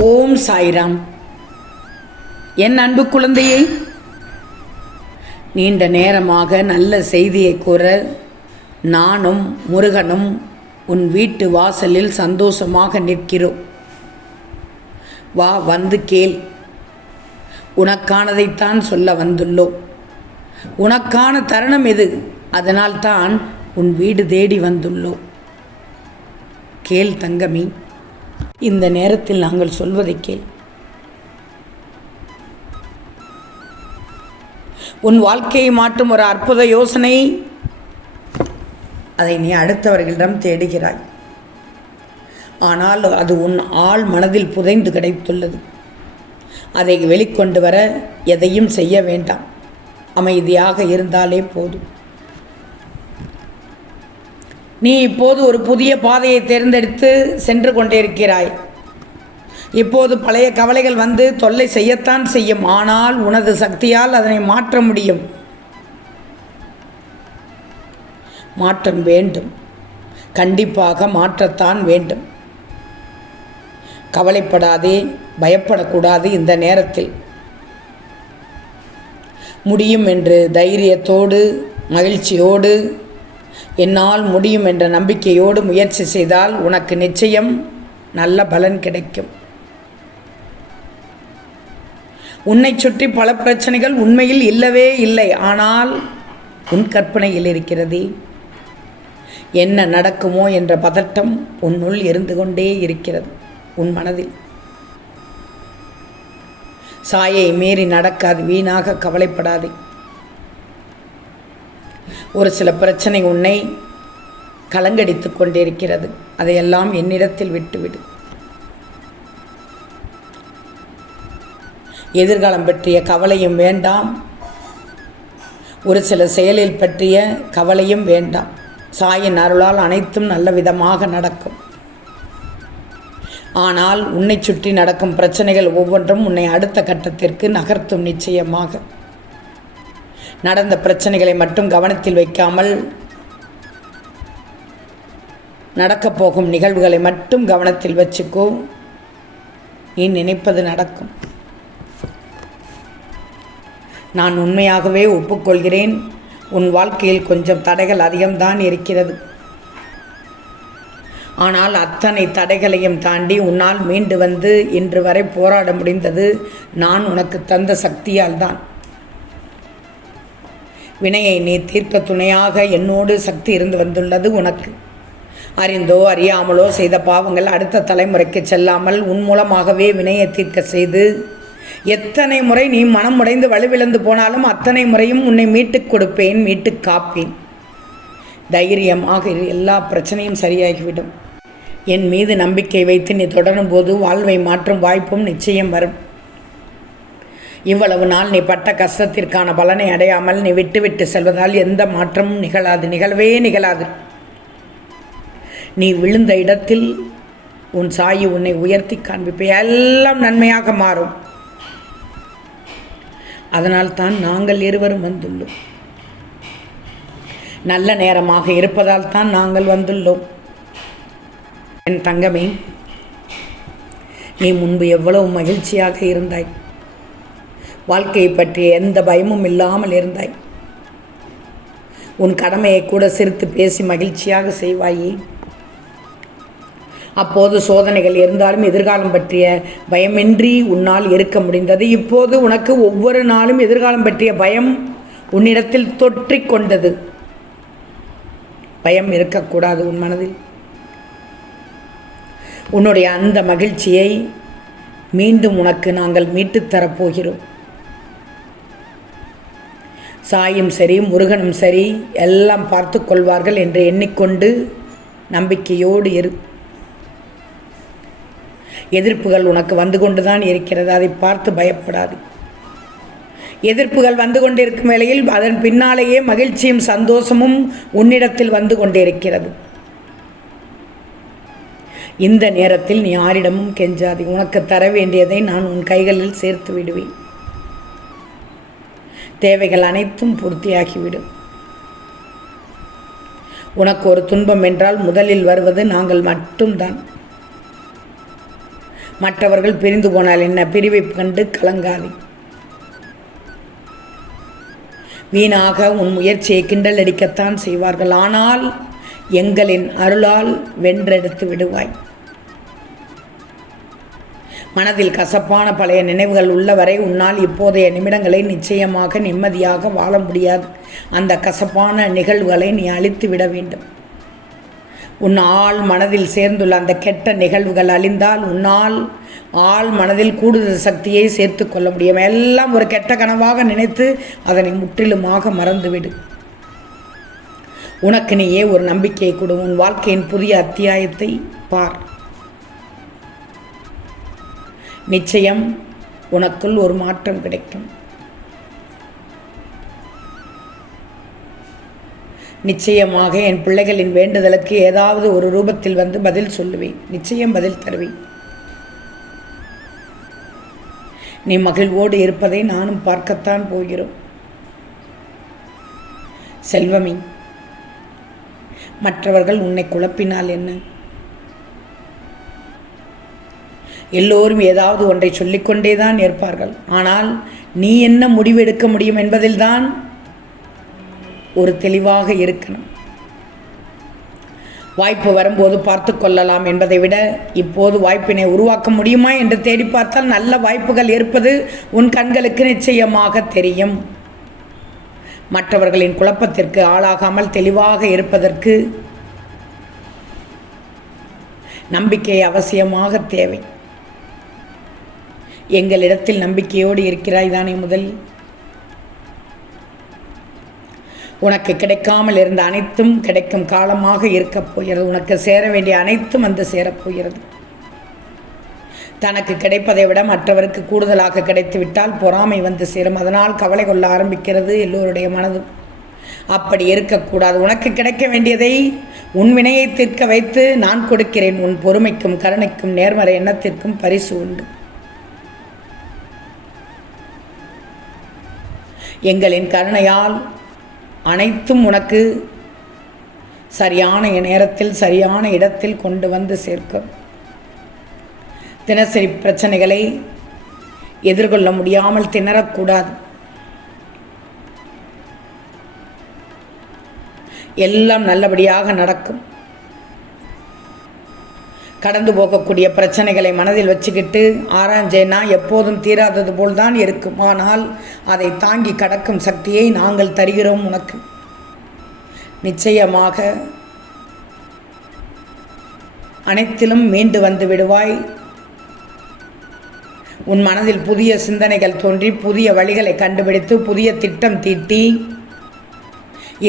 ஓம் சாய்ராம். என் அன்பு குழந்தையே நீண்ட நேரமாக நல்ல செய்தியை கூற நானும் முருகனும் உன் வீட்டு வாசலில் சந்தோஷமாக நிற்கிறோம். வா வந்து கேள். உனக்கானதைத்தான் சொல்ல வந்துள்ளோம். உனக்கான தருணம் எது அதனால்தான் உன் வீடு தேடி வந்துள்ளோம். கேள் தங்கமி. இந்த நேரத்தில் நாங்கள் சொல்வதை கேள். உன் வாழ்க்கையை மாற்றும் ஒரு அற்புத யோசனை. அதை நீ அடுத்தவர்களிடம் தேடுகிறாய். ஆனால் அது உன் ஆள் மனதில் புதைந்து கிடைத்துள்ளது. அதை வெளிக்கொண்டு வர எதையும் செய்ய வேண்டாம். அமைதியாக இருந்தாலே போதும். நீ இப்போது ஒரு புதிய பாதையை தேர்ந்தெடுத்து சென்று கொண்டிருக்கிறாய். இப்போது பழைய கவலைகள் வந்து தொல்லை செய்யத்தான் செய்யும். ஆனால் உனது சக்தியால் அதனை மாற்ற முடியும். மாற்றம் வேண்டும். கண்டிப்பாக மாற்றத்தான் வேண்டும். கவலைப்படாதே பயப்படக்கூடாது இந்த நேரத்தில். முடியும் என்று தைரியத்தோடு மகிழ்ச்சியோடு என்னால் முடியும் என்ற நம்பிக்கையோடு முயற்சி செய்தால் உனக்கு நிச்சயம் நல்ல பலன் கிடைக்கும். உன்னை சுற்றி பல பிரச்சனைகள் உண்மையில் இல்லவே இல்லை. ஆனால் உன் கற்பனையில் இருக்கிறது. என்ன நடக்குமோ என்ற பதட்டம் உன்னுள் இருந்து கொண்டே இருக்கிறது உன் மனதில். சாயை மீறி நடக்காது வீணாக கவலைப்படாதே. ஒரு சில பிரச்சனை உன்னை கலங்கடித்து கொண்டிருக்கிறது. அதையெல்லாம் என்னிடத்தில் விட்டுவிடு. எதிர்காலம் பற்றிய கவலையும் வேண்டாம். ஒரு சில செயலில் பற்றிய கவலையும் வேண்டாம். சாயின் அருளால் அனைத்தும் நல்ல விதமாக நடக்கும். ஆனால் உன்னை சுற்றி நடக்கும் பிரச்சனைகள் ஒவ்வொன்றும் உன்னை அடுத்த கட்டத்திற்கு நகர்த்தும் நிச்சயமாக. நடந்த பிரச்சனைகளை மட்டும் கவனத்தில் வைக்காமல் நடக்கப் போகும் நிகழ்வுகளை மட்டும் கவனத்தில் வச்சுக்கோ. நீ நினைப்பது நடக்கும். நான் உண்மையாகவே ஒப்புக்கொள்கிறேன். உன் வாழ்க்கையில் கொஞ்சம் தடைகள் அதிகம்தான் இருக்கிறது. ஆனால் அத்தனை தடைகளையும் தாண்டி உன்னால் மீண்டு வந்து இன்று வரை போராட முடிந்தது நான் உனக்கு தந்த சக்தியால் தான் வினையை நீ தீர்க்க துணையாக என்னோடு சக்தி இருந்து வந்துள்ளது உனக்கு. அறிந்தோ அறியாமலோ செய்த பாவங்கள் அடுத்த தலைமுறைக்கு செல்லாமல் உன் மூலமாகவே வினையை தீர்க்க செய்து எத்தனை முறை நீ மனம் உடைந்து வலுவிழந்து போனாலும் அத்தனை முறையும் உன்னை மீட்டுக் கொடுப்பேன் மீட்டுக் காப்பேன். தைரியமாக எல்லா பிரச்சனையும் சரியாகிவிடும். என் மீது நம்பிக்கை வைத்து நீ தொடரும் போது வாழ்வை மாற்றும் வாய்ப்பும் நிச்சயம் வரும். இவ்வளவு நாள் நீ பட்ட கஷ்டத்திற்கான பலனை அடையாமல் நீ விட்டுவிட்டு செல்வதால் எந்த மாற்றமும் நிகழாது நிகழவே நிகழாது. நீ விழுந்த இடத்தில் உன் சாயி உன்னை உயர்த்தி காண்பிப்பை. எல்லாம் நன்மையாக மாறும். அதனால் தான் நாங்கள் இருவரும் வந்துள்ளோம். நல்ல நேரமாக இருப்பதால் தான் நாங்கள் வந்துள்ளோம். என் தங்கமே நீ முன்பு எவ்வளவு மகிழ்ச்சியாக இருந்தாய். வாழ்க்கையை பற்றி எந்த பயமும் இல்லாமல் இருந்தாய். உன் கடமையை கூட சிரித்து பேசி மகிழ்ச்சியாக செய்வாயே. அப்போது சோதனைகள் இருந்தாலும் எதிர்காலம் பற்றிய பயமின்றி உன்னால் இருக்க முடிந்தது. இப்போது உனக்கு ஒவ்வொரு நாளும் எதிர்காலம் பற்றிய பயம் உன்னிடத்தில் தொற்றிக் கொண்டது. பயம் இருக்கக்கூடாது உன் மனதில். உன்னுடைய அந்த மகிழ்ச்சியை மீண்டும் உனக்கு நாங்கள் மீட்டுத் தரப்போகிறோம். சாயும் சரி முருகனும் சரி எல்லாம் பார்த்து கொள்வார்கள் என்று எண்ணிக்கொண்டு நம்பிக்கையோடு இரு. எதிர்ப்புகள் உனக்கு வந்து கொண்டுதான் இருக்கிறது அதை பார்த்து பயப்படாது. எதிர்ப்புகள் வந்து கொண்டிருக்கும் வேளையில் அதன் பின்னாலேயே மகிழ்ச்சியும் சந்தோஷமும் உன்னிடத்தில் வந்து கொண்டிருக்கிறது. இந்த நேரத்தில் நீ யாரிடமும் கெஞ்சாது. உனக்கு தர வேண்டியதை நான் உன் கைகளில் சேர்த்து விடுவேன். தேவைகள் அனைத்தும் பூர்த்தியாகிவிடும். உனக்கு ஒரு துன்பம் என்றால் முதலில் வருவது நாங்கள் மட்டும்தான். மற்றவர்கள் பிரிந்து போனால் என்ன? பிரிவை கண்டு கலங்காதே. வீணாக உன் முயற்சியை கிண்டல் அடிக்கத்தான் செய்வார்கள். ஆனால் எங்களின் அருளால் வென்றெடுத்து விடுவாய். மனதில் கசப்பான பழைய நினைவுகள் உள்ளவரை உன்னால் இப்போதைய நிமிடங்களை நிச்சயமாக நிம்மதியாக வாழ முடியாது. அந்த கசப்பான நிகழ்வுகளை நீ அழித்து விட வேண்டும். உன் ஆள் மனதில் சேர்ந்துள்ள அந்த கெட்ட நிகழ்வுகள் அழிந்தால் உன்னால் ஆள் மனதில் கூடுதல் சக்தியை சேர்த்து கொள்ள முடியும். எல்லாம் ஒரு கெட்ட கனவாக நினைத்து அதனை முற்றிலுமாக மறந்துவிடு. உனக்கு நீயே ஒரு நம்பிக்கையை கொடு. உன் வாழ்க்கையின் புதிய அத்தியாயத்தை பார். நிச்சயம் உனக்குள் ஒரு மாற்றம் கிடைக்கும். நிச்சயமாக என் பிள்ளைகளின் வேண்டுதலுக்கு ஏதாவது ஒரு ரூபத்தில் வந்து பதில் சொல்லுவேன். நிச்சயம் பதில் தருவேன். நீ மகிழ்வோடு இருப்பதை நானும் பார்க்கத்தான் போகிறோம். செல்வமே மற்றவர்கள் உன்னை குழப்பினால் என்ன? எல்லோரும் ஏதாவது ஒன்றை சொல்லிக்கொண்டே தான் இருப்பார்கள். ஆனால் நீ என்ன முடிவெடுக்க முடியும் என்பதில்தான் ஒரு தெளிவாக இருக்கணும். வாய்ப்பு வரும்போது பார்த்து கொள்ளலாம் என்பதை விட இப்போது வாய்ப்பினை உருவாக்க முடியுமா என்று தேடி பார்த்தால் நல்ல வாய்ப்புகள் இருப்பது உன் கண்களுக்கு நிச்சயமாக தெரியும். மற்றவர்களின் குழப்பத்திற்கு ஆளாகாமல் தெளிவாக இருப்பதற்கு நம்பிக்கை அவசியமாக தேவை. எங்களிடத்தில் நம்பிக்கையோடு இருக்கிறாய் தானே முதல். உனக்கு கிடைக்காமல் இருந்த அனைத்தும் கிடைக்கும் காலமாக இருக்கப் போகிறது. உனக்கு சேர வேண்டிய அனைத்தும் வந்து சேரப்போகிறது தனக்கு கிடைப்பதை விட மற்றவருக்கு கூடுதலாக கிடைத்துவிட்டால் பொறாமை வந்து சேரும். அதனால் கவலை கொள்ள ஆரம்பிக்கிறது எல்லோருடைய மனதும். அப்படி இருக்கக்கூடாது. உனக்கு கிடைக்க வேண்டியதை உன் வினையை தீர்க்க வைத்து நான் கொடுக்கிறேன். உன் பொறுமைக்கும் கருணைக்கும் நேர்மறை எண்ணத்திற்கும் பரிசு உண்டு. எங்களின் கருணையால் அனைத்தும் உனக்கு சரியான நேரத்தில் சரியான இடத்தில் கொண்டு வந்து சேர்க்கும். தினசரி பிரச்சனைகளை எதிர்கொள்ள முடியாமல் திணறக்கூடாது. எல்லாம் நல்லபடியாக நடக்கும். கடந்து போகக்கூடிய பிரச்சனைகளை மனதில் வச்சுக்கிட்டு ஆராய்ஞ்சேனா எப்போதும் தீராதது போல்தான் இருக்கும். ஆனால் அதை தாங்கி கடக்கும் சக்தியை நாங்கள் தருகிறோம் உனக்கு. நிச்சயமாக அனைத்திலும் மீண்டு வந்து விடுவாய். உன் மனதில் புதிய சிந்தனைகள் தோன்றி புதிய வழிகளை கண்டுபிடித்து புதிய திட்டம் தீட்டி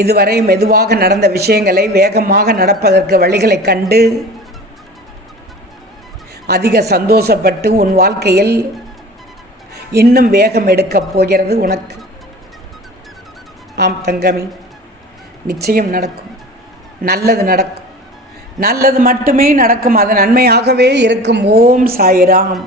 இதுவரை மெதுவாக நடந்த விஷயங்களை வேகமாக நடப்பதற்கு வழிகளை கண்டு அதிக சந்தோஷப்பட்டு உன் வாழ்க்கையில் இன்னும் வேகம் எடுக்கப் போகிறது உனக்கு. ஆம் தங்கமி நிச்சயம் நடக்கும். நல்லது நடக்கும். நல்லது மட்டுமே நடக்கும். அது நன்மையாகவே இருக்கும். ஓம் சாயிராம்.